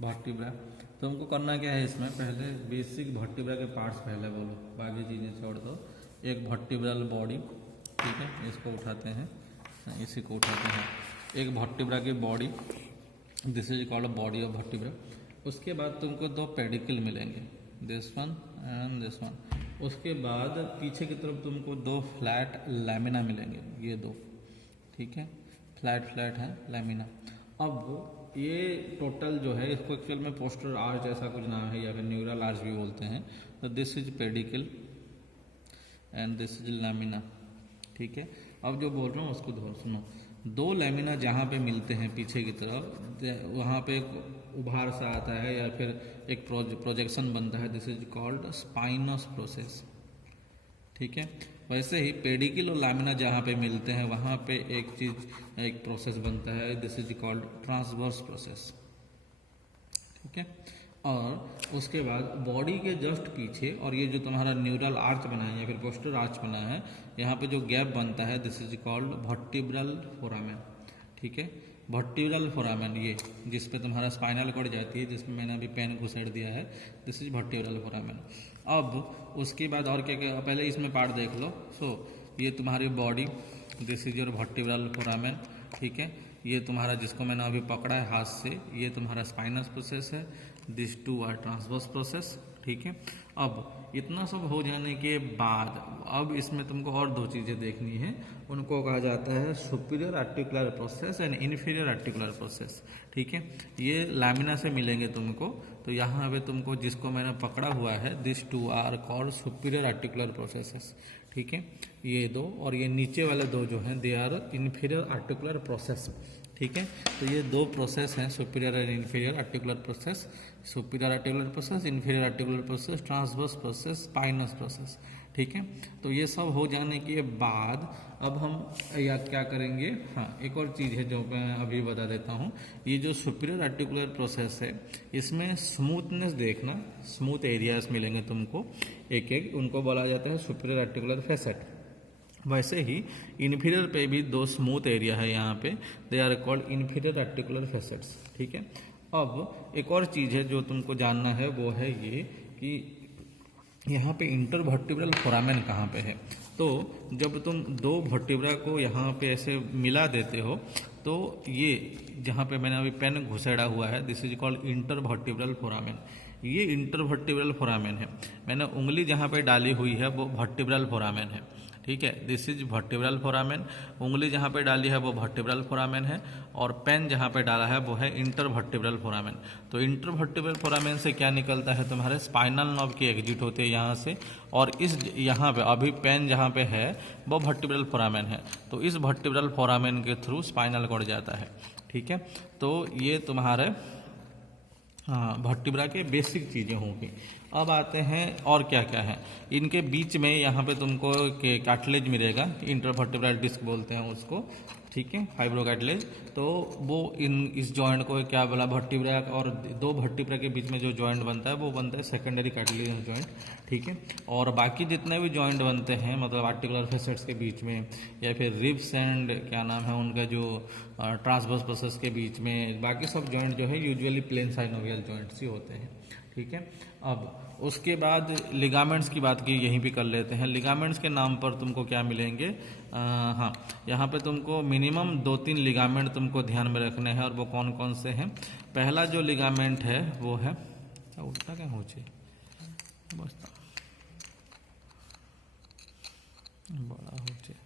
Vertebra. तो हमको करना क्या है इसमें, पहले बेसिक वर्टिब्रा के पार्ट्स पहले बोलो, बाकी चीज़ें छोड़ दो। एक वर्टिब्रल बॉडी, ठीक है, इसको उठाते हैं, इसी को उठाते हैं। एक वर्टिब्रा की body, this is called body of vertebra. उसके बाद तुमको दो पेडिकल मिलेंगे, this one and this one. उसके बाद पीछे की तरफ तुमको दो फ्लैट लैमिना मिलेंगे, ये दो, ठीक है, फ्लैट फ्लैट है लैमिना। अब ये टोटल जो है, इसको एक्चुअल में पोस्टर आर्च ऐसा कुछ नाम है, या फिर न्यूरल आर्च भी बोलते हैं। तो this is pedicle and this is lamina, ठीक है। अब जो बोल रहा हूँ उसको सुनो। दो लैमिना जहाँ पे मिलते हैं पीछे की तरफ, वहाँ पे एक उभार सा आता है या फिर एक प्रोजेक्शन बनता है, this is called spinous process, ठीक है। वैसे ही पेडिकल और लैमिना जहाँ पे मिलते हैं वहाँ पे एक प्रोसेस बनता है, this is called transverse process, ठीक है। और उसके बाद बॉडी के जस्ट पीछे, और ये जो तुम्हारा न्यूरल आर्च बना है या फिर पोस्टर आर्च बना है, यहाँ पे जो गैप बनता है, this is called vertebral foramen, ठीक है। वर्टिब्रल फोरामेन, ये जिस पे तुम्हारा स्पाइनल कॉर्ड जाती है, जिसमें मैंने अभी पेन घुसेड़ दिया है, दिस इज वर्टिब्रल फोरामेन। अब उसके बाद और क्या क्या, पहले इसमें पार्ट देख लो। ये तुम्हारी body, this is your vertebral foramen, ठीक है। ये तुम्हारा जिसको मैंने अभी पकड़ा है हाथ से, ये तुम्हारा स्पाइनस प्रोसेस है, this two are transverse process, ठीक है। अब इतना सब हो जाने के बाद अब इसमें तुमको और दो चीज़ें देखनी है, उनको कहा जाता है superior articular process and inferior articular process, ठीक है। ये लैमिना से मिलेंगे तुमको, तो यहाँ पे तुमको जिसको मैंने पकड़ा हुआ है, this two are called superior articular processes, ठीक है। ये दो और ये नीचे वाले दो जो हैं, they are inferior articular process, ठीक है। तो ये दो प्रोसेस हैं, superior and inferior articular process, superior articular process, inferior articular process, transverse process, spinous process, ठीक है। तो ये सब हो जाने के बाद अब हम या क्या करेंगे, हाँ एक और चीज़ है जो मैं अभी बता देता हूँ। ये जो सुपीरियर आर्टिकुलर प्रोसेस है, इसमें स्मूथनेस देखना, स्मूथ एरियाज मिलेंगे तुमको एक एक, उनको बोला जाता है सुपीरियर आर्टिकुलर फैसेट। वैसे ही इन्फीरियर पे भी दो स्मूथ एरिया है यहाँ पे, they are called inferior articular facets, ठीक है। अब एक और चीज़ है जो तुमको जानना है, वो है ये कि यहाँ पे इंटरवर्टिब्रल फोरामेन कहाँ पे है। तो जब तुम दो वर्टिब्रा को यहाँ पे ऐसे मिला देते हो, तो ये जहाँ पे मैंने अभी पेन घुसेड़ा हुआ है, this is called intervertebral foramen. ये इंटरवर्टिब्रल फोरामेन है। मैंने उंगली जहाँ पे डाली हुई है वो वर्टिब्रल फोरामेन है, ठीक है, दिस इज वर्टिब्रल फोरामेन। उंगली जहाँ पे डाली है वो वर्टिब्रल फोरामेन है, और पेन जहाँ पे डाला है वो है इंटरवर्टिब्रल फोरामेन। तो इंटरवर्टिब्रल फोरामेन से क्या निकलता है, तुम्हारे स्पाइनल नर्व की एग्जिट होते हैं यहाँ से, और इस यहाँ पे अभी पेन जहाँ पे है वो वर्टिब्रल फोरामेन है, तो इस वर्टिब्रल फोरामेन के थ्रू स्पाइनल कॉर्ड जाता है, ठीक है। तो ये तुम्हारे वर्टिब्रा के बेसिक चीज़ें होंगी। अब आते हैं और क्या क्या है इनके बीच में। यहाँ पे तुमको कार्टिलेज मिलेगा, इंटरवर्टिब्रल डिस्क बोलते हैं उसको, ठीक है, फाइब्रो कार्टिलेज। तो वो इस जॉइंट को क्या बोला, वर्टिब्रा और दो वर्टिब्रा के बीच में जो जॉइंट बनता है वो बनता है सेकेंडरी कार्टिलेज जॉइंट, ठीक है। और बाकी जितने भी जॉइंट बनते हैं, मतलब आर्टिकुलर फैसेट्स के बीच में, या फिर रिब्स एंड क्या नाम है उनका जो ट्रांसवर्स प्रोसेस के बीच में, बाकी सब जॉइंट जो है यूजुअली प्लेन साइनोवियल जॉइंट्स ही होते हैं, ठीक है। अब उसके बाद लिगामेंट्स की बात की यहीं भी कर लेते हैं। लिगामेंट्स के नाम पर तुमको क्या मिलेंगे, हाँ यहाँ पे तुमको मिनिमम 2-3 लिगामेंट तुमको ध्यान में रखने हैं, और वो कौन कौन से हैं। पहला जो लिगामेंट है वो है, उल्टा क्या हो जाए बड़ा हो जाए,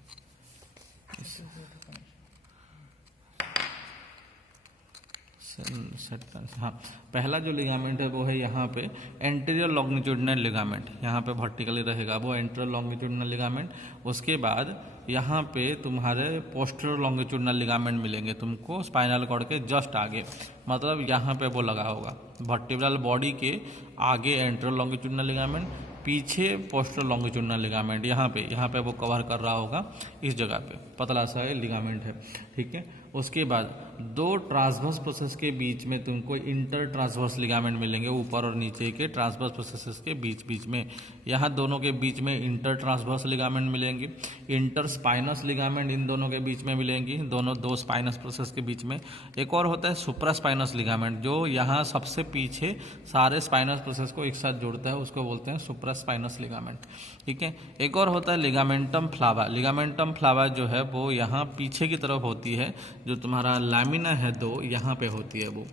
हाँ पहला जो लिगामेंट है वो है यहाँ पे एंटीरियर लॉन्गिट्यूडिनल लिगामेंट, यहाँ पे वर्टिकली रहेगा वो एंटीरियर लॉन्गिट्यूडिनल लिगामेंट। उसके बाद यहाँ पे तुम्हारे पोस्टीरियर लॉन्गिट्यूडिनल लिगामेंट मिलेंगे तुमको स्पाइनल कॉर्ड के जस्ट आगे, मतलब यहाँ पे वो लगा होगा वर्टिब्रल बॉडी के आगे एंटीरियर लॉन्गिट्यूडिनल लिगामेंट, पीछे पोस्टीरियर लॉन्गिट्यूडिनल लिगामेंट, यहाँ पे वो कवर कर रहा होगा, इस जगह पे पतला सा लिगामेंट है, ठीक है। उसके बाद दो ट्रांसवर्स प्रोसेस के बीच में तुमको इंटर ट्रांसवर्स लिगामेंट मिलेंगे, ऊपर और नीचे के ट्रांसवर्स प्रोसेसेस के बीच में। यहाँ दोनों के बीच में इंटर ट्रांसवर्स लिगामेंट मिलेंगे, इंटर स्पाइनस लिगामेंट इन दोनों के बीच में मिलेंगी, दोनों दो स्पाइनस प्रोसेस के बीच में। एक और होता है सुप्रा स्पाइनस लिगामेंट, जो यहाँ सबसे पीछे सारे स्पाइनस प्रोसेस को एक साथ जोड़ता है, उसको बोलते हैं सुप्रा स्पाइनस लिगामेंट। ठीक है। एक और होता है लिगामेंटम फ्लावा। लिगामेंटम फ्लावा जो है वो यहाँ पीछे की तरफ होती है, जो तुम्हारा लामिना है दो यहाँ पे होती है वो।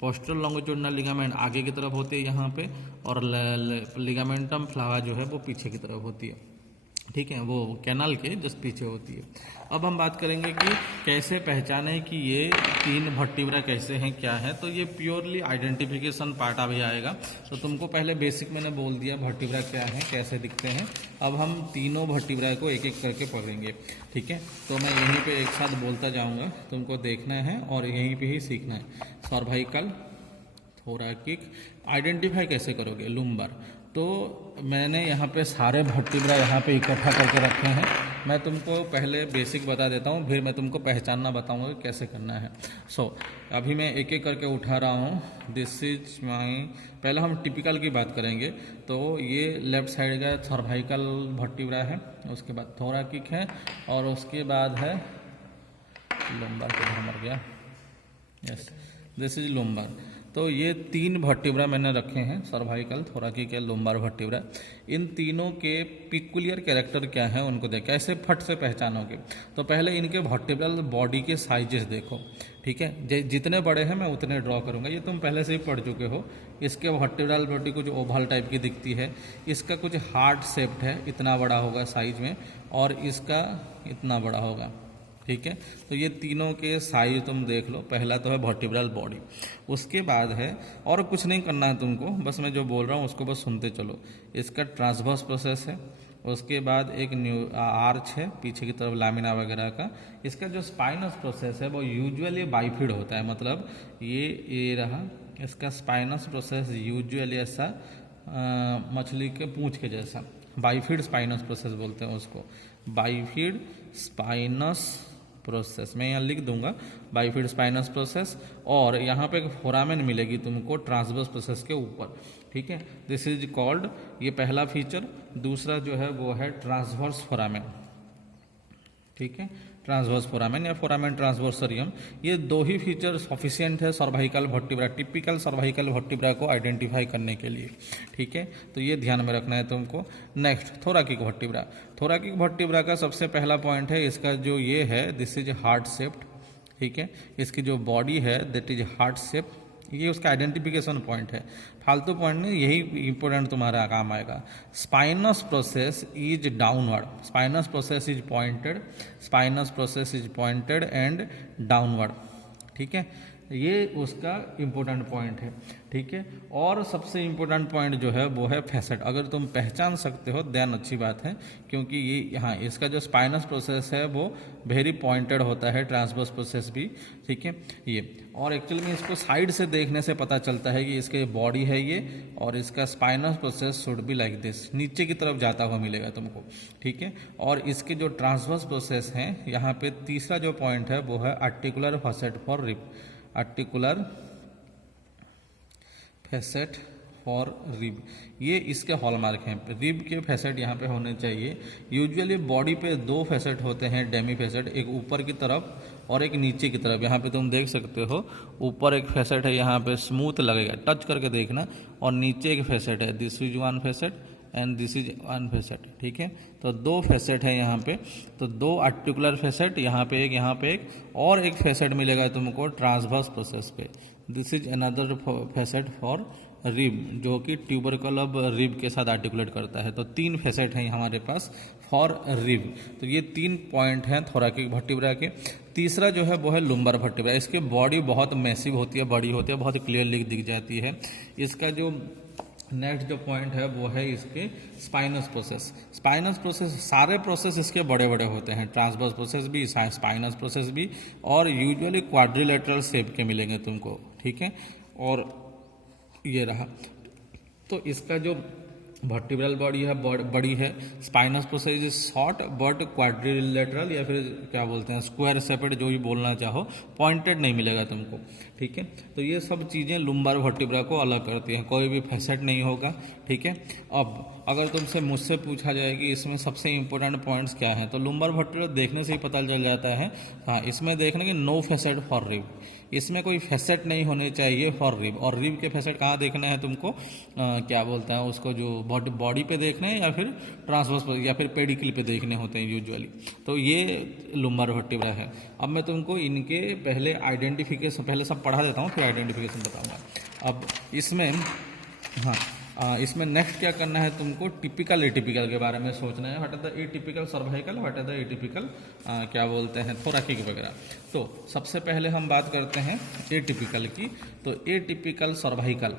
पोस्टरल लॉन्गिट्यूडिनल लिगामेंट आगे की तरफ होती है यहाँ पे, और लिगामेंटम फ्लावा जो है वो पीछे की तरफ होती है। ठीक है, वो कैनाल के जस्ट पीछे होती है। अब हम बात करेंगे कि कैसे पहचाने कि ये तीन वर्टिब्रा कैसे हैं, क्या है। तो ये प्योरली आइडेंटिफिकेशन पार्ट अभी आएगा। तो तुमको पहले बेसिक मैंने बोल दिया वर्टिब्रा क्या है, कैसे दिखते हैं। अब हम तीनों वर्टिब्रा को एक एक करके पढ़ेंगे। ठीक है, तो मैं यहीं पे एक साथ बोलता जाऊंगा, तुमको देखना है और यहीं पे ही सीखना है। सर्वाइकल, थोरैकिक, आइडेंटिफाई कैसे करोगे, लुम्बर। तो मैंने यहाँ पे सारे वर्टिब्रा यहाँ पे इकट्ठा करके रखे हैं। मैं तुमको पहले बेसिक बता देता हूँ, फिर मैं तुमको पहचानना बताऊँगा कि कैसे करना है। अभी मैं एक एक करके उठा रहा हूँ। दिस इज माई, पहले हम टिपिकल की बात करेंगे। तो ये लेफ्ट साइड का सर्वाइकल वर्टिब्रा है, उसके बाद थोरैकिक है, और उसके बाद है लुम्बर। किधर मर गया, यस, दिस इज लुम्बर। तो ये तीन वर्टिब्रा मैंने रखे हैं, सर्वाइकल, थोरैकिक, लुम्बर वर्टिब्रा। इन तीनों के पिकुलियर कैरेक्टर क्या है उनको देख, कैसे फट से पहचानोगे। तो पहले इनके वर्टिब्रल बॉडी के साइजेस देखो। ठीक है, जितने बड़े हैं मैं उतने ड्रॉ करूंगा, ये तुम पहले से ही पढ़ चुके हो। इसके वर्टिब्रल बॉडी कुछ ओवल टाइप की दिखती है, इसका कुछ हार्ट शेप्ड है, इतना बड़ा होगा साइज में, और इसका इतना बड़ा होगा। ठीक है, तो ये तीनों के साइज तुम देख लो। पहला तो है वर्टिब्रल बॉडी, उसके बाद है, और कुछ नहीं करना है तुमको, बस मैं जो बोल रहा हूँ उसको बस सुनते चलो। इसका ट्रांसवर्स प्रोसेस है, उसके बाद एक न्यू आर्च है पीछे की तरफ लामिना वगैरह का। इसका जो स्पाइनस प्रोसेस है वो यूजुअली बाइफिड होता है, मतलब ये रहा इसका स्पाइनस प्रोसेस यूजुअली ऐसा मछली के पूंछ के जैसा, बाइफिड स्पाइनस प्रोसेस बोलते हैं उसको, बाइफिड स्पाइनस प्रोसेस। मैं यहाँ लिख दूंगा बाइफिड स्पाइनस प्रोसेस, और यहाँ पे एक फोरामेन मिलेगी तुमको ट्रांसवर्स प्रोसेस के ऊपर। ठीक है, दिस इज कॉल्ड, ये पहला फीचर। दूसरा जो है वो है ट्रांसवर्स फोरामेन। ठीक है, ट्रांसवर्स फोरामेन या फोरामेन ट्रांसवर्सरियम, ये दो ही फीचर सफिशिएंट है cervical vertebra, typical cervical vertebra को आइडेंटिफाई करने के लिए। ठीक है, तो ये ध्यान में रखना है तुमको। Next, thoracic vertebra. Thoracic vertebra का सबसे पहला पॉइंट है इसका जो ये है, दिस इज हार्ट शेप्ड। ठीक है, इसकी जो बॉडी है दैट इज हार्ट शेप, ये उसका आइडेंटिफिकेशन पॉइंट है। फालतू पॉइंट नहीं, यही इंपॉर्टेंट तुम्हारा काम आएगा। Spinous process is downward, spinous process is pointed, spinous process is pointed and downward. ठीक है, ये उसका इम्पोर्टेंट पॉइंट है। ठीक है, और सबसे इम्पोर्टेंट पॉइंट जो है वो है फैसेट। अगर तुम पहचान सकते हो देन अच्छी बात है, क्योंकि ये यहाँ इसका जो स्पाइनस प्रोसेस है वो वेरी पॉइंटेड होता है, ट्रांसवर्स प्रोसेस भी। ठीक है, ये, और एक्चुअली में इसको साइड से देखने से पता चलता है कि इसके बॉडी है ये, और इसका spinous process should be like this, नीचे की तरफ जाता हुआ मिलेगा तुमको। ठीक है, और इसके जो ट्रांसवर्स प्रोसेस हैं, यहाँ पे तीसरा जो पॉइंट है वो है articular facet for rib, articular facet for rib, ये इसके हॉलमार्क हैं। रिब के फैसेट यहाँ पे होने चाहिए। यूजुअली बॉडी पे दो फैसेट होते हैं डेमी फैसेट, एक ऊपर की तरफ और एक नीचे की तरफ। यहाँ पे तुम देख सकते हो ऊपर एक फैसेट है, यहाँ पे स्मूथ लगेगा, टच करके देखना, और नीचे एक फैसेट है, this is one facet and this is one facet. ठीक है, तो दो फैसेट है यहाँ पे, तो दो आर्टिकुलर फैसेट, यहाँ पे एक, और एक फैसेट मिलेगा तुमको ट्रांसवर्स प्रोसेस पे, this is another facet for rib, जो कि ट्यूबरकल ऑफ रिब के साथ आर्टिकुलेट करता है। तो तीन फैसेट हैं हमारे पास फॉर रिब। तो ये तीन पॉइंट हैं थोरैकिक वर्टिब्रा के। तीसरा जो है वो है लुम्बर वर्टिब्रा। इसकी बॉडी बहुत मैसिव होती है, बड़ी होती है, बहुत क्लियरली दिख जाती है। इसका जो नेक्स्ट जो पॉइंट है वो है इसके स्पाइनस प्रोसेस। स्पाइनस प्रोसेस, सारे प्रोसेस इसके बड़े बड़े होते हैं, ट्रांसवर्स प्रोसेस भी, स्पाइनस प्रोसेस भी, और यूजुअली क्वाड्रिलेटरल शेप के मिलेंगे तुमको। ठीक है, और ये रहा। तो इसका जो वर्टिब्रल बॉडी है, बड़ी है। Spinous process is short but quadrilateral, या फिर क्या बोलते हैं स्क्वायर शेपेड, जो भी बोलना चाहो, पॉइंटेड नहीं मिलेगा तुमको, ठीक है। तो ये सब चीज़ें लुम्बार वर्टिब्रा को अलग करती हैं, कोई भी फैसेट नहीं होगा, ठीक है। अब अगर तुमसे मुझसे पूछा जाए कि इसमें सबसे इंपॉर्टेंट पॉइंट्स क्या हैं, तो लुम्बार वर्टिब्रा देखने से ही पता चल जाता है। हाँ, इसमें देखने की नो फैसेट फॉर रिब, इसमें कोई फैसेट नहीं होने चाहिए फॉर रिब। और रिब के फैसेट कहाँ देखना है तुमको, क्या बोलते हैं उसको, जो बॉडी पे देखने हैं या फिर ट्रांसवर्स पर या फिर पेडिकल पे देखने होते हैं यूजुअली। तो ये लुम्बार वर्टिब्रा है। अब मैं तुमको इनके पहले आइडेंटिफिकेशन, पहले सब पढ़ा देता हूँ, फिर आइडेंटिफिकेशन बताऊँगा। अब इसमें इसमें नेक्स्ट क्या करना है तुमको, टिपिकल एटिपिकल के बारे में सोचना है। What are the atypical cervical, what are the atypical क्या बोलते हैं थोरैकिक वगैरह। तो सबसे पहले हम बात करते हैं एटिपिकल की। तो एटिपिकल सर्वाइकल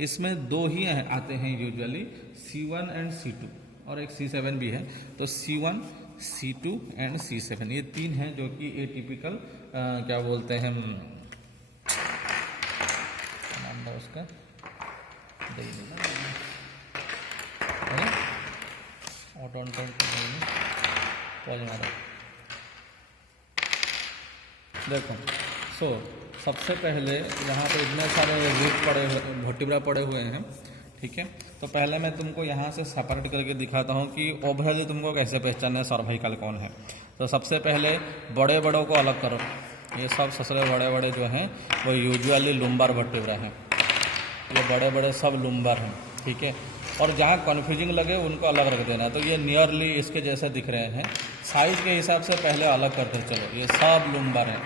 इसमें दो ही आते हैं यूजुअली, C1 एंड C2, और एक C7 भी है। तो C1, C2 एंड C7 ये तीन हैं जो कि एटिपिकल क्या बोलते हैं, नाम था उसका, देखो। सबसे पहले यहाँ पे इतने सारे रिब वर्टिब्रा पड़े हुए हैं, ठीक है। तो पहले मैं तुमको यहाँ से सेपरेट करके दिखाता हूँ कि ओवरऑल तुमको कैसे पहचानना है सर्वाइकल कौन है। तो सबसे पहले बड़े बड़ों को अलग करो, ये सब ससरे बड़े बड़े जो हैं वो यूजुअली लुम्बार वर्टिब्रा हैं, ये बड़े बड़े सब लुम्बार हैं, ठीक है। और जहाँ कन्फ्यूजिंग लगे उनको अलग रख देना। तो ये नियरली इसके जैसे दिख रहे हैं, साइज के हिसाब से पहले अलग करते चलो। ये सब लुम्बार हैं,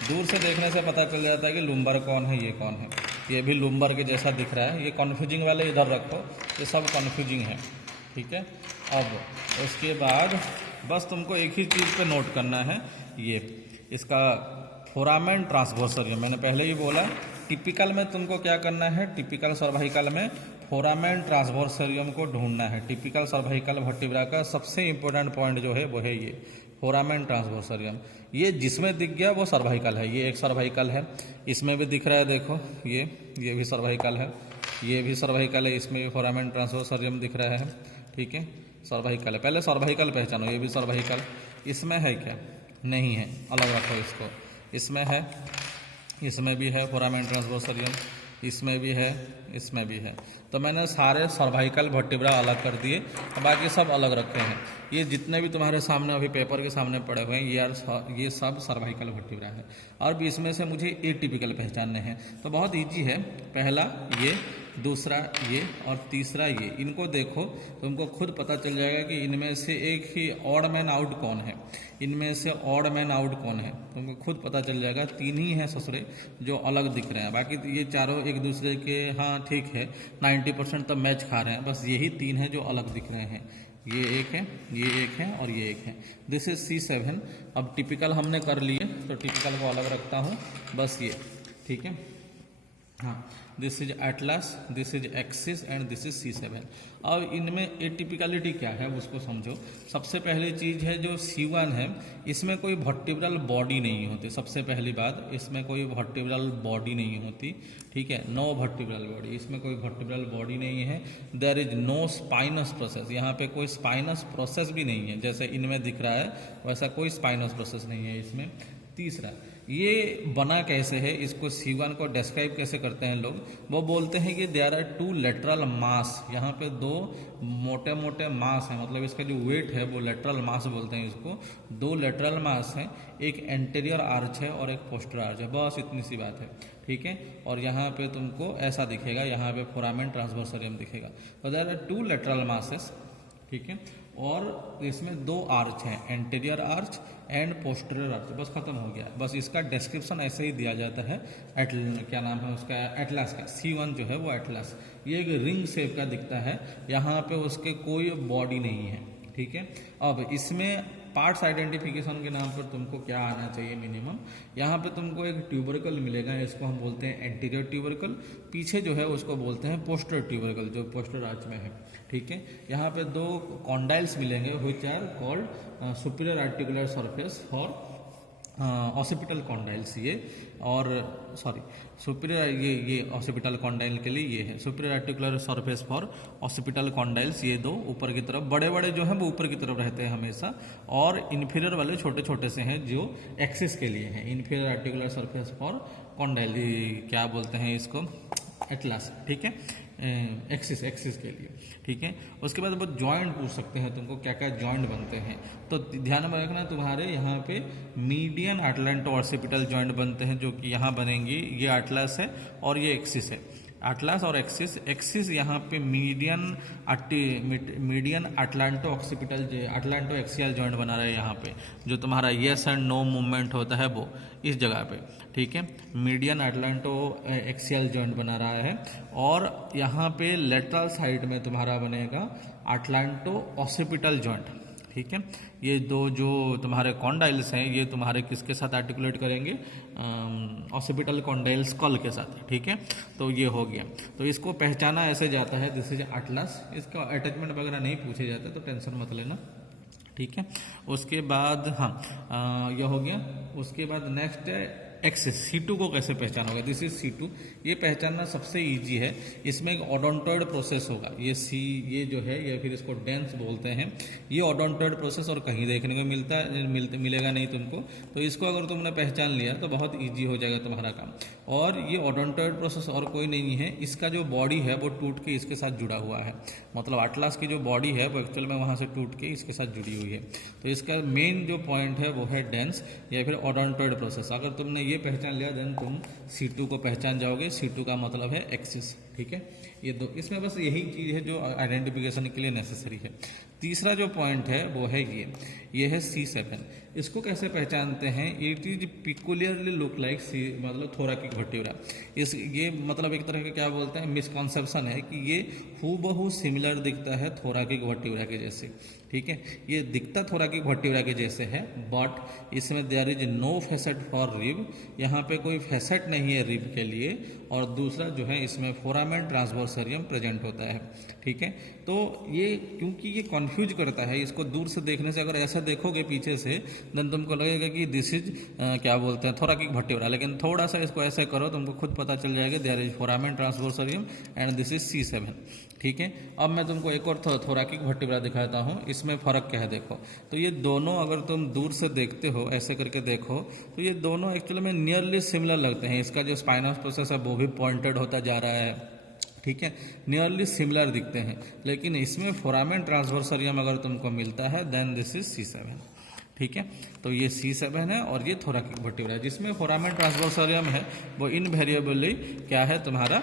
दूर से देखने से पता चल जाता है कि लुम्बार कौन है, ये कौन है। ये भी लुम्बार के जैसा दिख रहा है। ये कन्फ्यूजिंग वाले इधर रखो, ये सब कन्फ्यूजिंग है, ठीक है। अब उसके बाद बस तुमको एक ही चीज़ पे नोट करना है, ये इसका फोरामेन ट्रांसवर्सरियम। मैंने पहले ही बोला, टिपिकल में तुमको क्या करना है, टिपिकल सर्वाइकल में फोरामेन ट्रांसवर्सरियम को ढूंढना है। टिपिकल सर्वाइकल वर्टिब्रा का सबसे इंपॉर्टेंट पॉइंट जो है वो है ये फोरामेन ट्रांसवर्सरियम। ये जिसमें दिख गया वो सर्वाइकल है। ये एक सर्वाइकल है, इसमें भी दिख रहा है, देखो ये भी सर्वाइकल है, ये भी सर्वाइकल है, इसमें भी फोरामेन ट्रांसवर्सरियम दिख रहा है, ठीक है। सर्वाइकल है, पहले सर्वाइकल पहचानो। ये भी सर्वाइकल, इसमें है क्या, नहीं है, अलग रखो इसको। इसमें है, इसमें भी है फोरामेन ट्रांसवर्सरियम, इसमें भी है, इसमें भी है। तो मैंने सारे सर्वाइकल वर्टिब्रा अलग कर दिए, बाकी सब अलग रखे हैं। ये जितने भी तुम्हारे सामने अभी पेपर के सामने पड़े हुए हैं ये सब सर्वाइकल वर्टिब्रा है। और इसमें से मुझे एटिपिकल पहचानने हैं, तो बहुत इजी है। पहला ये, दूसरा ये और तीसरा ये। इनको देखो, तुमको खुद पता चल जाएगा कि इनमें से एक ही ऑड मैन आउट कौन है, इनमें से ऑड मैन आउट कौन है, तुमको खुद पता चल जाएगा। तीन ही हैं ससुरे जो अलग दिख रहे हैं, बाकी ये चारों एक दूसरे के, हाँ ठीक है, 90% तो मैच खा रहे हैं। बस यही तीन हैं जो अलग दिख रहे हैं, ये एक है, ये एक है और ये एक है। This is C7। अब टिपिकल हमने कर लिए, तो टिपिकल को अलग रखता हूँ, बस ये, ठीक है। हाँ, this is Atlas, this is axis and this is C7। अब इनमें एटिपिकलिटी क्या है उसको समझो। सबसे पहली चीज़ है जो C1 है, इसमें कोई वर्टिब्रल बॉडी नहीं होती। सबसे पहली बात, इसमें कोई वर्टिब्रल बॉडी नहीं होती, ठीक है। नो वर्टिब्रल बॉडी, इसमें कोई वर्टिब्रल बॉडी नहीं है। There is no spinous process, यहाँ पे कोई स्पाइनस प्रोसेस भी नहीं है, जैसे इनमें दिख रहा है वैसा कोई स्पाइनस प्रोसेस नहीं है इसमें। तीसरा, ये बना कैसे है, इसको C1 को डिस्क्राइब कैसे करते हैं लोग, वो बोलते हैं कि देयर आर टू लेटरल मास। यहाँ पे दो मोटे मोटे मास हैं, मतलब इसका जो वेट है वो लेटरल मास बोलते हैं इसको। दो लेटरल मास हैं, एक एंटीरियर आर्च है और एक पोस्टर आर्च है, बस इतनी सी बात है, ठीक है। और यहाँ पे तुमको ऐसा दिखेगा, यहाँ पे फोरामेन ट्रांसवर्सरियम दिखेगा। तो there are two lateral masses, ठीक है। और इसमें दो आर्च हैं, anterior arch and posterior arch, बस खत्म हो गया। बस इसका डिस्क्रिप्शन ऐसे ही दिया जाता है, क्या नाम है उसका, एटलस का। C1 जो है वो एटलस, ये एक रिंग शेप का दिखता है, यहाँ पे उसके कोई बॉडी नहीं है, ठीक है। अब इसमें पार्ट्स आइडेंटिफिकेशन के नाम पर तुमको क्या आना चाहिए मिनिमम, यहाँ पे तुमको एक ट्यूबरकल मिलेगा, इसको हम बोलते हैं एंटीरियर ट्यूबरकल। पीछे जो है उसको बोलते हैं पोस्टर ट्यूबरकल, जो पोस्टर आर्च में है, ठीक है। यहाँ पे दो कॉन्डाइल्स मिलेंगे, which are called superior articular surface for occipital condyles ये, और सॉरी सुपीरियर, ये ऑसिपिटल कॉन्डाइल के लिए ये है superior articular surface for occipital condyles, ये दो ऊपर की तरफ, बड़े बड़े जो हैं वो ऊपर की तरफ रहते हैं हमेशा, और इन्फीरियर वाले छोटे छोटे से हैं जो एक्सिस के लिए हैं, inferior articular surface for condyle, क्या बोलते हैं इसको, एटलस, ठीक है, एक्सिस के लिए, ठीक है। उसके बाद वो जॉइंट पूछ सकते हैं तुमको क्या क्या जॉइंट बनते हैं, तो ध्यान में रखना तुम्हारे यहाँ पे मीडियन अटलांटो ऑसिपिटल जॉइंट बनते हैं जो कि यहाँ बनेंगी, ये अटलस है और ये एक्सिस है, अटलस और एक्सिस यहाँ पे median atlanto occipital atlanto axial joint बना रहा है यहाँ पे, जो तुम्हारा यस एंड नो मूवमेंट होता है वो इस जगह पे, ठीक है, मीडियन अटलांटो एक्सियल जॉइंट बना रहा है, और यहाँ पे लेटरल साइड में तुम्हारा बनेगा अटलांटो ऑसिपिटल जॉइंट, ठीक है। ये दो जो तुम्हारे कॉन्डाइल्स हैं ये तुम्हारे किसके साथ आर्टिकुलेट करेंगे, ऑसिपिटल कॉन्डाइल स्कल के साथ, ठीक है। तो ये हो गया, तो इसको पहचाना ऐसे जाता है, दिस इज एटलस, इसका अटैचमेंट वगैरह नहीं पूछे जाते तो टेंशन मत लेना, ठीक है। उसके बाद हाँ यह हो गया, उसके बाद नेक्स्ट है एक्सिस, C2 को कैसे पहचानोगे, दिस इज C2, ये पहचानना सबसे इजी है, इसमें एक ओडोंटॉइड प्रोसेस होगा, ये जो है ये फिर इसको डेंस बोलते हैं, ये ओडोंटॉइड प्रोसेस और कहीं देखने को मिलेगा नहीं तुमको, तो इसको अगर तुमने पहचान लिया तो बहुत ईजी हो जाएगा तुम्हारा काम। और ये ओडोंटॉइड प्रोसेस और कोई नहीं है, इसका जो बॉडी है वो टूट के इसके साथ जुड़ा हुआ है, मतलब अटलास की जो बॉडी है वो एक्चुअल में वहाँ से टूट के इसके साथ जुड़ी हुई है, तो इसका मेन जो पॉइंट है वो है डेंस या फिर ओडोंटॉइड प्रोसेस। अगर तुमने ये पहचान लिया देन तुम C2 को पहचान जाओगे, C2 का मतलब है एक्सिस, ठीक है। ये दो, इसमें बस यही चीज़ है जो आइडेंटिफिकेशन के लिए नेसेसरी है। तीसरा जो पॉइंट है वो है ये है C7, इसको कैसे पहचानते हैं, इट इज पिकुलियरली लुक लाइक मतलब थोरैकिक वर्टिब्रा, ये मतलब एक तरह का क्या बोलते हैं मिसकॉन्सेप्शन है कि ये हूबहू सिमिलर दिखता है थोरैकिक वर्टिब्रा के जैसे, ठीक है, ये दिखता थोरैकिक वर्टिब्रा के जैसे है, बट इसमें there is no facet for rib, यहाँ पे कोई फेसेट नहीं है रिब के लिए, और दूसरा जो है इसमें फोरामेन ट्रांसवर्सरियम प्रेजेंट होता है, ठीक है। तो ये क्योंकि ये कंफ्यूज करता है, इसको दूर से देखने से अगर ऐसा देखोगे पीछे से देन तुमको लगेगा कि दिस इज क्या बोलते हैं थोरैकिक वर्टिब्रा, लेकिन थोड़ा सा इसको ऐसे करो तुमको खुद पता चल जाएगा there is foramen transversarium and this is C7, ठीक है। अब मैं तुमको एक और थोरैकिक वर्टिब्रा दिखाता हूँ, इसमें फ़र्क क्या है देखो, तो ये दोनों अगर तुम दूर से देखते हो ऐसे करके देखो तो ये दोनों एक्चुअली में नियरली सिमिलर लगते हैं, इसका जो स्पाइनल प्रोसेस है वो भी पॉइंटेड होता जा रहा है, ठीक है, नियरली सिमिलर दिखते हैं, लेकिन इसमें फोरामेन ट्रांसवर्सरियम अगर तुमको मिलता है देन दिस इज C7, ठीक है। तो ये C7 है और ये थोरैकिक वर्टिब्रा है, जिसमें फोरामेन ट्रांसवर्सरियम है वो इनवेरिएबली क्या है तुम्हारा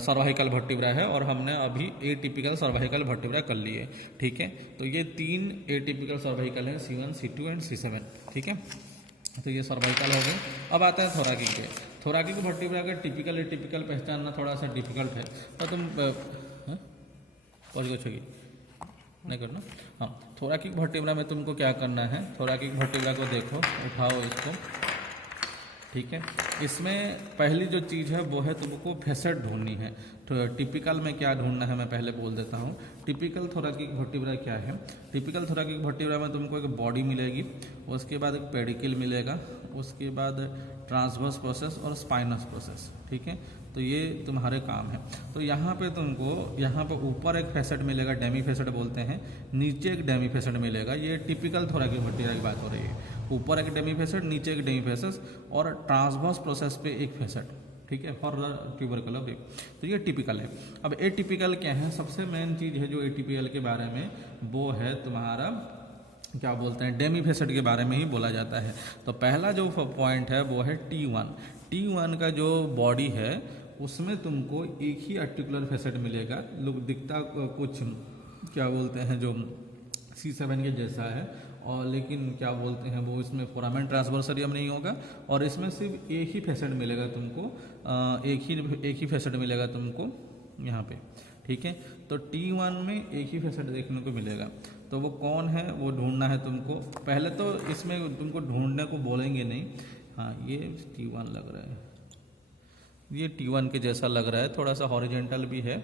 सर्वाइकल वर्टिब्रा है, और हमने अभी एटिपिकल सर्वाइकल वर्टिब्रा कर लिए, ठीक है। तो ये 3 एटिपिकल सर्वाइकल हैं, C1, C2 एंड C7, ठीक है। तो ये सर्वाइकल हो गए। अब आता है थोरैकिक के, थोरैकिक वर्टिब्रा का टिपिकल एटिपिकल पहचानना थोड़ा सा डिफिकल्ट है, तो तुम पहुँच गए नहीं करना, हाँ। थोरैकिक वर्टिब्रा में तुमको क्या करना है, थोरैकिक वर्टिब्रा को देखो, उठाओ इसको, ठीक है। इसमें पहली जो चीज़ है वो है तुमको फेसेट ढूंढनी है, तो टिपिकल में क्या ढूंढना है मैं पहले बोल देता हूँ। टिपिकल थोरैकिक वर्टिब्रा क्या है, टिपिकल थोरैकिक वर्टिब्रा में तुमको एक बॉडी मिलेगी, उसके बाद एक पेडिकल मिलेगा, उसके बाद ट्रांसवर्स प्रोसेस और स्पाइनस प्रोसेस, ठीक है। तो ये तुम्हारे काम है। तो यहाँ पे तुमको यहाँ पे ऊपर एक फेसेट मिलेगा, डेमी फेसेट बोलते हैं, नीचे एक डेमी फेसेट मिलेगा, ये टिपिकल थोरैकिक वर्टिब्रा की बात हो रही है। ऊपर एक डेमी फेसेट, नीचे एक डेमी फेसेस और ट्रांसवर्स प्रोसेस पे एक फेसेट, ठीक है, फॉर ट्यूबरकल, ओके। तो ये टिपिकल है। अब एटिपिकल क्या है, सबसे मेन चीज़ है जो एटिपिकल के बारे में वो है तुम्हारा क्या बोलते हैं डेमी फेसेट के बारे में ही बोला जाता है। तो पहला जो पॉइंट है वो है T1 का जो बॉडी है उसमें तुमको एक ही आर्टिकुलर फेसेट मिलेगा, लुक दिखता कुछ क्या बोलते हैं जो C7 के जैसा है, और लेकिन क्या बोलते हैं वो इसमें फोरामेन ट्रांसवर्सरियम नहीं होगा, और इसमें सिर्फ एक ही फेसेट मिलेगा तुमको, एक ही फेसेट मिलेगा तुमको यहाँ पे, ठीक है। तो T1 में एक ही फेसेट देखने को मिलेगा, तो वो कौन है वो ढूंढना है तुमको। पहले तो इसमें तुमको ढूंढने को बोलेंगे नहीं, हाँ ये T1 लग रहा है, ये T1 के जैसा लग रहा है, थोड़ा सा हॉरिजेंटल भी है,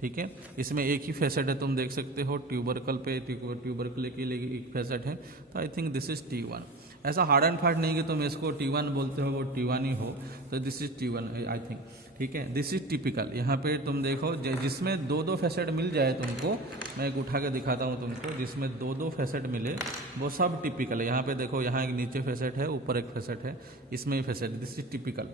ठीक है। इसमें एक ही फेसेट है, तुम देख सकते हो ट्यूबरकल पे, ट्यूबरकल के लिए एक फेसेट है, तो I think this is T1। ऐसा हार्ड एंड फास्ट नहीं कि तुम इसको T1 बोलते हो वो T1 ही हो, तो this is T1 I think, ठीक है। This is typical. यहाँ पे तुम देखो जिसमें दो दो फैसेट मिल जाए तुमको, मैं एक उठा के दिखाता हूँ तुमको, जिसमें दो दो फैसेट मिले वो सब टिपिकल है। यहाँ पे देखो, यहाँ एक नीचे फैसेट है, ऊपर एक फैसेट है, इसमें भी फैसेट, दिस इज टिपिकल,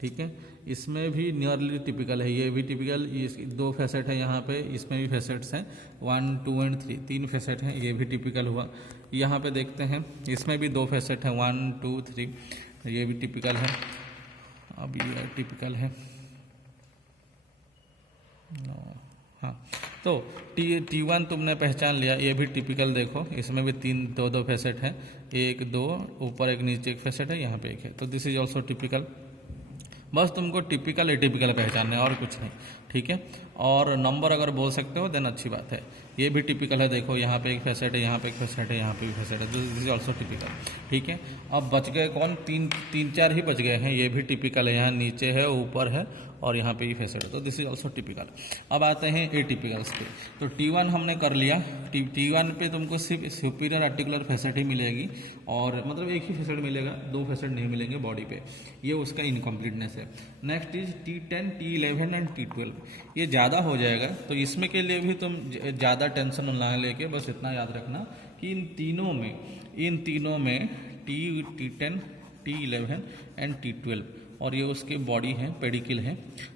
ठीक है। इसमें भी नियरली टिपिकल है, ये भी टिपिकल, ये दो फैसेट है यहाँ पे, इसमें भी फैसेट्स हैं 1 2 एंड 3, 3 फैसेट हैं, ये भी टिपिकल हुआ। यहाँ पे देखते हैं इसमें भी दो फैसेट हैं 1 2 3, ये भी टिपिकल है। अब ये टिपिकल है, हाँ। तो T1 तुमने पहचान लिया, ये भी टिपिकल। देखो इसमें भी दो दो फैसेट हैं, एक दो, ऊपर एक नीचे एक फैसेट है, यहाँ पे एक है, तो दिस इज ऑल्सो टिपिकल। बस तुमको टिपिकल एटिपिकल पहचानना है और कुछ नहीं, ठीक है। और नंबर अगर बोल सकते हो देन अच्छी बात है। ये भी टिपिकल है, देखो यहाँ पे एक फैसेट है, यहाँ पे एक फैसेट है, यहाँ पे भी फैसेट है, दिस इज ऑल्सो टिपिकल, ठीक है। अब बच गए कौन, तीन चार ही बच गए हैं। ये भी टिपिकल है, यहाँ नीचे है, ऊपर है और यहाँ पे भी फैसेट है, तो दिस इज ऑल्सो टिपिकल। अब आते हैं एटिपिकल्स पे। तो T1 हमने कर लिया। T1 पे तुमको सिर्फ सुपीरियर आर्टिकुलर फैसेट ही मिलेगी, और मतलब एक ही फैसेट मिलेगा, दो फैसेट नहीं मिलेंगे बॉडी पे, ये उसका इनकम्प्लीटनेस है। Next is T10 T11 and T12, ये ज़्यादा हो जाएगा, तो इसमें के लिए भी तुम ज़्यादा टेंशन ना लेके बस इतना याद रखना कि इन तीनों में T10 T11 एंड T12, और ये उसके बॉडी है, पेडिकल है।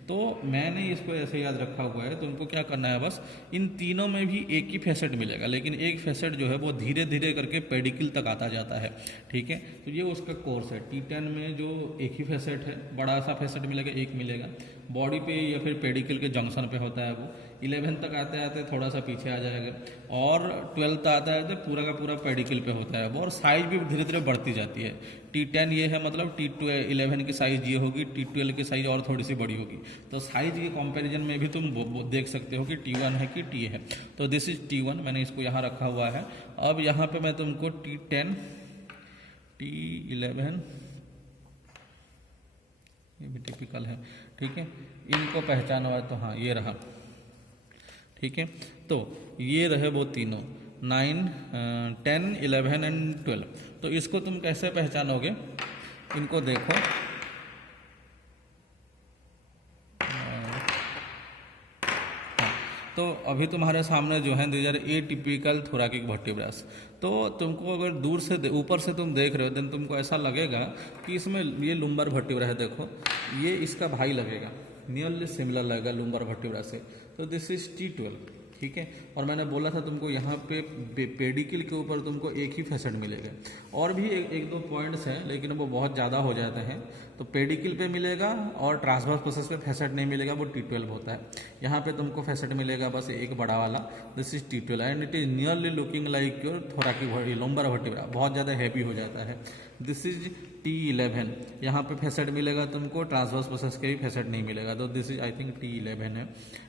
तो मैंने इसको ऐसे याद रखा हुआ है, तुमको क्या करना है, बस इन तीनों में भी एक ही फैसेट मिलेगा, लेकिन एक फैसेट जो है वो धीरे धीरे करके पेडिकल तक आता जाता है, ठीक है। तो ये उसका कोर्स है। T10 में जो एक ही फैसेट है, बड़ा सा फैसेट मिलेगा, एक मिलेगा बॉडी पे या फिर पेडिकल के जंक्शन पे होता है वो। 11 तक आते आते थोड़ा सा पीछे आ जाएगा, और 12 तक आता है तो पूरा का पूरा पेडिकल पे होता है वो, और साइज भी धीरे धीरे बढ़ती जाती है। T10 ये है, मतलब T11 की साइज ये होगी, T12 की साइज और थोड़ी सी बड़ी होगी। तो साइज के कंपैरिजन में भी तुम देख सकते हो कि T1 है कि T है। तो दिस इज T1, मैंने इसको यहाँ रखा हुआ है। अब यहाँ पे मैं तुमको T10 T11, ये भी टिपिकल है, ठीक है, इनको पहचाना हुआ। तो हाँ ये रहा, ठीक है। तो ये रहे वो तीनों 9 10 11 एंड 12। तो इसको तुम कैसे पहचानोगे, इनको देखो, तो अभी तुम्हारे सामने जो है 2008 टिपिकल थोरैकिक वर्टिब्रस। तो तुमको अगर दूर से ऊपर से तुम देख रहे हो, देन तुमको ऐसा लगेगा कि इसमें ये लुम्बर वर्टिब्रा है, देखो ये इसका भाई लगेगा, नियरली सिमिलर लगेगा लुम्बर वर्टिब्रा से। तो दिस इज T12, ठीक है। और मैंने बोला था तुमको यहाँ पे पेडिकल के ऊपर तुमको एक ही फैसेट मिलेगा, और भी एक दो पॉइंट्स हैं, लेकिन वो बहुत ज़्यादा हो जाते हैं। तो पेडिकल पे मिलेगा और ट्रांसवर्स प्रोसेस पे फैसेट नहीं मिलेगा, वो T12 होता है। यहाँ पे तुमको फैसेट मिलेगा बस एक बड़ा वाला, this is T12 and it is nearly looking like your thoracic lumbar vertebra, बहुत ज़्यादा हैवी हो जाता है। दिस इज T11, यहाँ पे फैसेट मिलेगा तुमको, ट्रांसवर्स प्रोसेस के भी फैसेट नहीं मिलेगा, तो this is I think T11 है,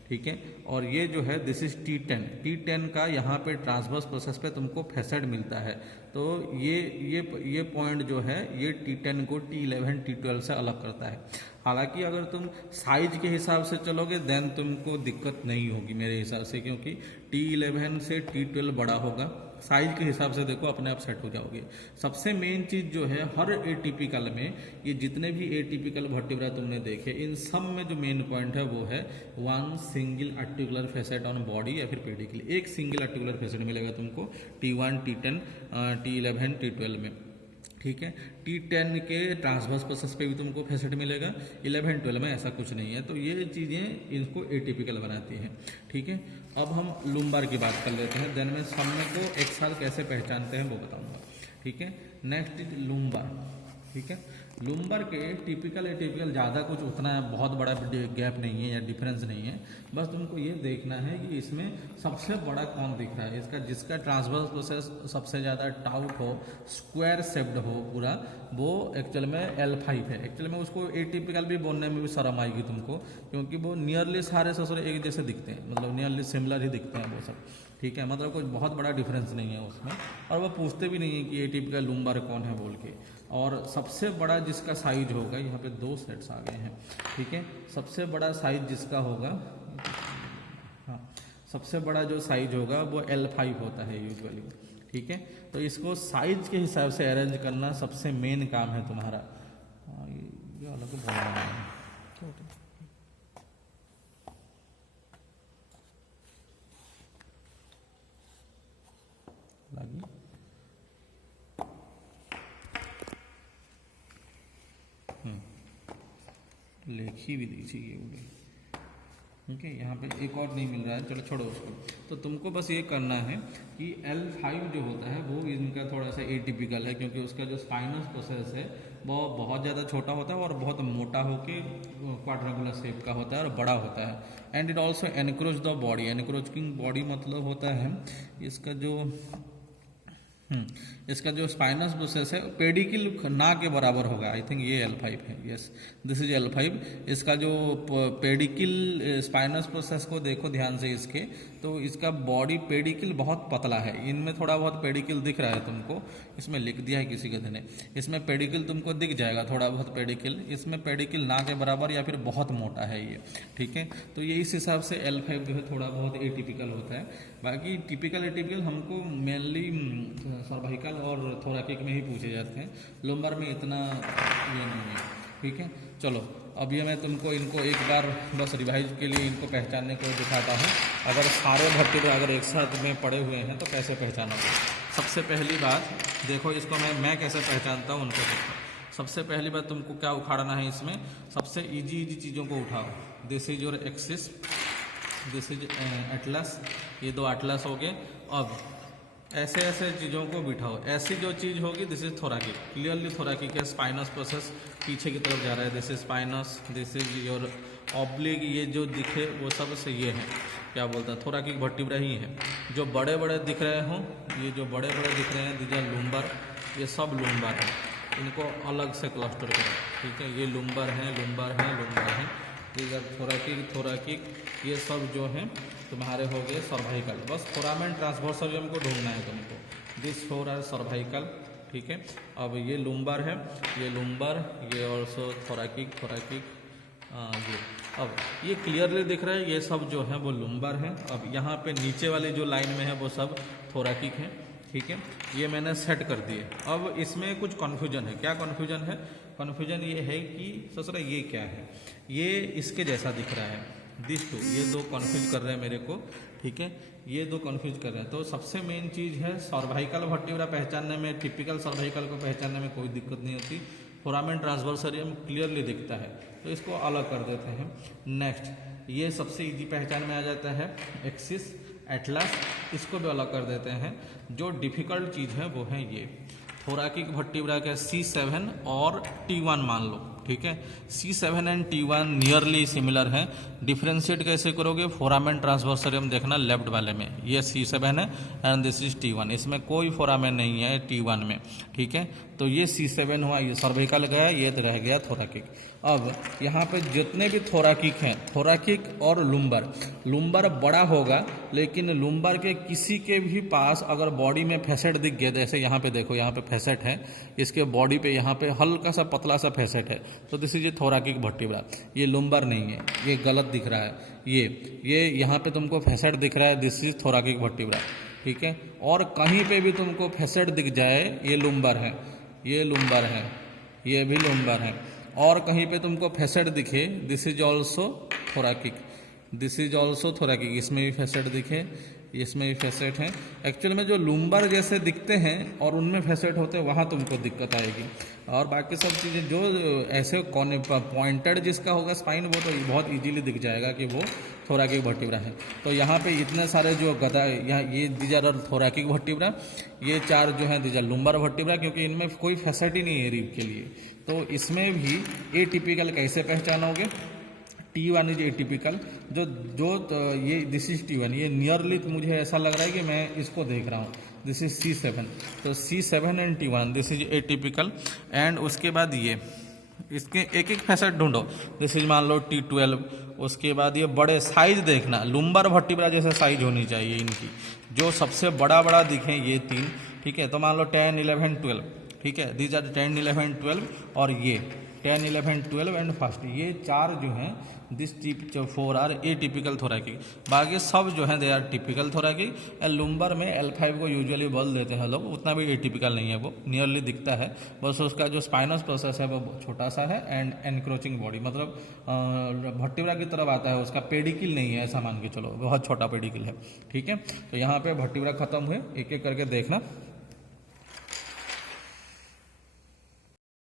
ठीक है। और ये जो है दिस इज T10 का यहाँ पे ट्रांसवर्स प्रोसेस पे तुमको फैसेट मिलता है। तो ये पॉइंट जो है ये T10 को T11 T12 से अलग करता है। हालांकि अगर तुम साइज के हिसाब से चलोगे देन तुमको दिक्कत नहीं होगी मेरे हिसाब से, क्योंकि T11 से T12 बड़ा होगा। साइज के हिसाब से देखो अपने आप सेट हो जाओगे। सबसे मेन चीज़ जो है हर एटिपिकल में, ये जितने भी एटिपिकल वर्टिब्रा तुमने देखे, इन सब में जो मेन पॉइंट है वो है one single articular facet on body या फिर पेडिकल। एक सिंगल आर्टिकुलर फैसेट मिलेगा तुमको T1 T10 T11 T12 में, ठीक है। T10 के ट्रांसवर्स प्रोसेस पे भी तुमको फैसेट मिलेगा, 11-12 में ऐसा कुछ नहीं है। तो ये चीज़ें इनको एटिपिकल बनाती हैं, ठीक है। अब हम लुम्बर की बात कर लेते हैं, देन मैं सब को एक साथ कैसे पहचानते हैं वो बताऊंगा, ठीक है। नेक्स्ट इज लुम्बर, ठीक है। लुम्बर के टिपिकल एटिपिकल ज़्यादा कुछ उतना बहुत बड़ा गैप नहीं है या डिफरेंस नहीं है। बस तुमको ये देखना है कि इसमें सबसे बड़ा कौन दिख रहा है, इसका जिसका ट्रांसवर्स प्रोसेस सबसे ज़्यादा टाउट हो, स्क्वायर शेप्ड हो पूरा, वो एक्चुअल में L5 है। एक्चुअल में उसको एटिपिकल भी बोलने में भी शर्म आएगी तुमको, क्योंकि वो नियरली सारे ससुर एक जैसे दिखते हैं, मतलब नियरली सिमिलर ही दिखते हैं वो सब, ठीक है। मतलब कोई बहुत बड़ा डिफरेंस नहीं है उसमें, और वो पूछते भी नहीं है कि एटिपिकल लुम्बर कौन है बोल के। और सबसे बड़ा जिसका साइज होगा, यहाँ पे दो सेट्स आ गए हैं, ठीक है। सबसे बड़ा साइज जिसका होगा, हाँ, सबसे बड़ा जो साइज होगा वो L5 होता है यूजुअली, ठीक है। तो इसको साइज के हिसाब से अरेंज करना सबसे मेन काम है तुम्हारा। ये वाला को बनाना है लगी। लेखी भी दीजिए ये ठीक है। यहाँ पे एक और नहीं मिल रहा है, चलो छोड़ो उसको। तो तुमको बस ये करना है कि L5 जो होता है वो इनका थोड़ा सा एटिपिकल है, क्योंकि उसका जो स्पाइनस प्रोसेस है वो बहुत ज़्यादा छोटा होता है और बहुत मोटा होके क्वाड्रेंगुलर शेप का होता है और बड़ा होता है। And it also encroach the body. Encroaching body मतलब होता है इसका जो स्पाइनस प्रोसेस है पेडिकिल ना के बराबर होगा। आई थिंक ये L5 है, यस दिस इज L5। इसका जो पेडिकिल स्पाइनस प्रोसेस को देखो ध्यान से इसके, तो इसका बॉडी पेडिकिल बहुत पतला है। इनमें थोड़ा बहुत पेडिकिल दिख रहा है तुमको, इसमें लिख दिया है किसी के ने, इसमें पेडिकिल तुमको दिख जाएगा थोड़ा बहुत पेडिकिल। इसमें पेडिकिल ना के बराबर या फिर बहुत मोटा है ये, ठीक है। तो ये इस हिसाब से L5 जो है थोड़ा बहुत एटिपिकल होता है। बाकी टिपिकल एटिपिकल हमको मेनली सर्वाइकल और थोरैकिक में ही पूछे जाते हैं, लुम्बर में इतना ये नहीं है, ठीक है। चलो अब ये मैं तुमको इनको एक बार बस रिवाइज के लिए इनको पहचानने को दिखाता हूँ। अगर सारे भट्टी अगर एक साथ में पड़े हुए हैं तो कैसे पहचानोगे। सबसे पहली बात देखो, इसको मैं कैसे पहचानता हूँ उनको देखो। सबसे पहली बात तुमको क्या उखाड़ना है, इसमें सबसे इजी चीज़ों को उठाओ। This is your axis, this is Atlas, ये दो एटलस हो गए। अब ऐसे ऐसे चीज़ों को बिठाओ। ऐसी जो चीज़ होगी दिस इज थोरैकिक, क्लियरली थोरैकिक है। स्पाइनस प्रोसेस पीछे की तरफ जा रहा है, this is spinous, this is your oblique. ये जो दिखे वो सब से ये है क्या बोलता है थोरैकिक वर्टिब्रा ही है। जो बड़े बड़े दिख रहे हों, ये जो बड़े बड़े दिख रहे हैं दिस इज लुम्बर, ये सब लुम्बर है। इनको अलग से क्लस्टर करो, ठीक है। ये लुम्बर हैं, लुम्बर हैं, लुम्बर हैं। ये थोरैकिक ये सब जो हैं तुम्हारे हो गए सर्वाइकल। बस फोरामेन ट्रांसवर्सरियम को ढूंढना है तुमको। दिस फोर आर सर्वाइकल, ठीक है। अब ये लुम्बर है, ये लुम्बर, ये ऑल्सो थोरैकिक, ये अब ये क्लियरली दिख रहा है, ये सब जो है वो लुम्बर है। अब यहाँ पे नीचे वाली जो लाइन में है वो सब थोरैकिक है, ठीक है। ये मैंने सेट कर दिए। अब इसमें कुछ कन्फ्यूजन है। क्या कन्फ्यूजन है? कन्फ्यूजन ये है कि ससुरा ये क्या है, ये इसके जैसा दिख रहा है, दिस टू, ये दो कन्फ्यूज कर रहे हैं मेरे को, ठीक है। ये दो कन्फ्यूज कर रहे हैं। तो सबसे मेन चीज़ है सर्वाइकल वर्टिब्रा पहचानने में, टिपिकल सर्वाइकल को पहचानने में कोई दिक्कत नहीं होती। फोरामेन ट्रांसवर्सरियम क्लियरली दिखता है, तो इसको अलग कर देते हैं। नेक्स्ट ये सबसे इजी पहचान में आ जाता है एक्सिस, एटलस, इसको भी अलग कर देते हैं। जो डिफिकल्ट चीज़ है वो है ये थोरैकिक वर्टिब्रा का C7 और T1 मान लो, ठीक है। C7 and T1 nearly similar हैं। डिफ्रेंशिएट कैसे करोगे? फोरामेन ट्रांसवर्सरियम देखना लेफ्ट वाले में, ये C7 है एंड दिस इज T1। इसमें कोई फोरामेन नहीं है T1 में, ठीक है। तो ये C7 हुआ, ये सर्वाइकल गया, ये तो रह गया थोरैकिक। अब यहाँ पे जितने भी थोरैकिक हैं, थोरैकिक और लुम्बर, लुम्बर बड़ा होगा लेकिन लुम्बर के किसी के भी पास अगर बॉडी में फैसेट दिख गया, जैसे यहाँ पे देखो, यहाँ पे फैसेट है, इसके बॉडी पे यहाँ पे हल्का सा पतला सा फैसेट है, तो दिस इज ये थोरैकिक वर्टिब्रा। ये लुम्बर नहीं है, ये गलत दिख रहा है। ये यहाँ पे तुमको फैसेट दिख रहा है, दिस इज थोरैकिक वर्टिब्रा, ठीक है। और कहीं पे भी तुमको फैसेट दिख जाए, ये लुम्बर है, ये लुम्बर है, ये भी लुम्बर है। और कहीं पे तुमको फैसेट दिखे, this is also thoracic, this is also thoracic, इसमें भी फैसेट दिखे, इसमें भी फैसेट है। एक्चुअल में जो लुम्बर जैसे दिखते हैं और उनमें फैसेट होते हैं, वहाँ तुमको दिक्कत आएगी। और बाकी सब चीज़ें जो ऐसे पॉइंटेड जिसका होगा स्पाइन, वो तो बहुत इजीली दिख जाएगा कि वो थोरैकिक वर्टिब्रा है। तो यहाँ पे इतने सारे जो गदा, यहाँ ये दीज आर थोरैकिक वर्टिब्रा, ये चार जो है दीज आर लुम्बर वर्टिब्रा, क्योंकि इनमें कोई फैसेट ही नहीं है रिब के लिए। तो इसमें भी एटिपिकल कैसे पहचानोगे? T1 इज एटिपिकल, ये दिस इज T1, ये नियरली मुझे ऐसा लग रहा है कि मैं इसको देख रहा हूँ, दिस इज C7। तो C7 and T1 this is atypical. And उसके बाद ये इसके एक एक फैसेट ढूंढो, दिस इज मान लो T12। उसके बाद ये बड़े साइज देखना, लुम्बर वर्टिब्रा जैसे साइज होनी चाहिए इनकी, जो सबसे बड़ा बड़ा दिखें ये तीन, ठीक है। तो मान लो 10, 11, 12, ठीक है। दीज आर 10, 11, 12 और ये 10, 11, 12 एंड फर्स्ट, ये 4 जो हैं this tip 4 are atypical thoracic, बाकी सब जो हैं they are typical thoracic. Lumbar में L5 को यूजुअली बल देते हैं लोग, उतना भी एटिपिकल नहीं है, वो नियरली दिखता है, बस उसका जो स्पाइनस प्रोसेस है वो छोटा सा है एंड एनक्रोचिंग बॉडी, मतलब वर्टिब्रा की तरफ आता है, उसका पेडिकिल नहीं है ऐसा मान के चलो, बहुत छोटा पेडिकिल है, ठीक है। तो यहाँ पे वर्टिब्रा खत्म हुए, एक एक करके देखना।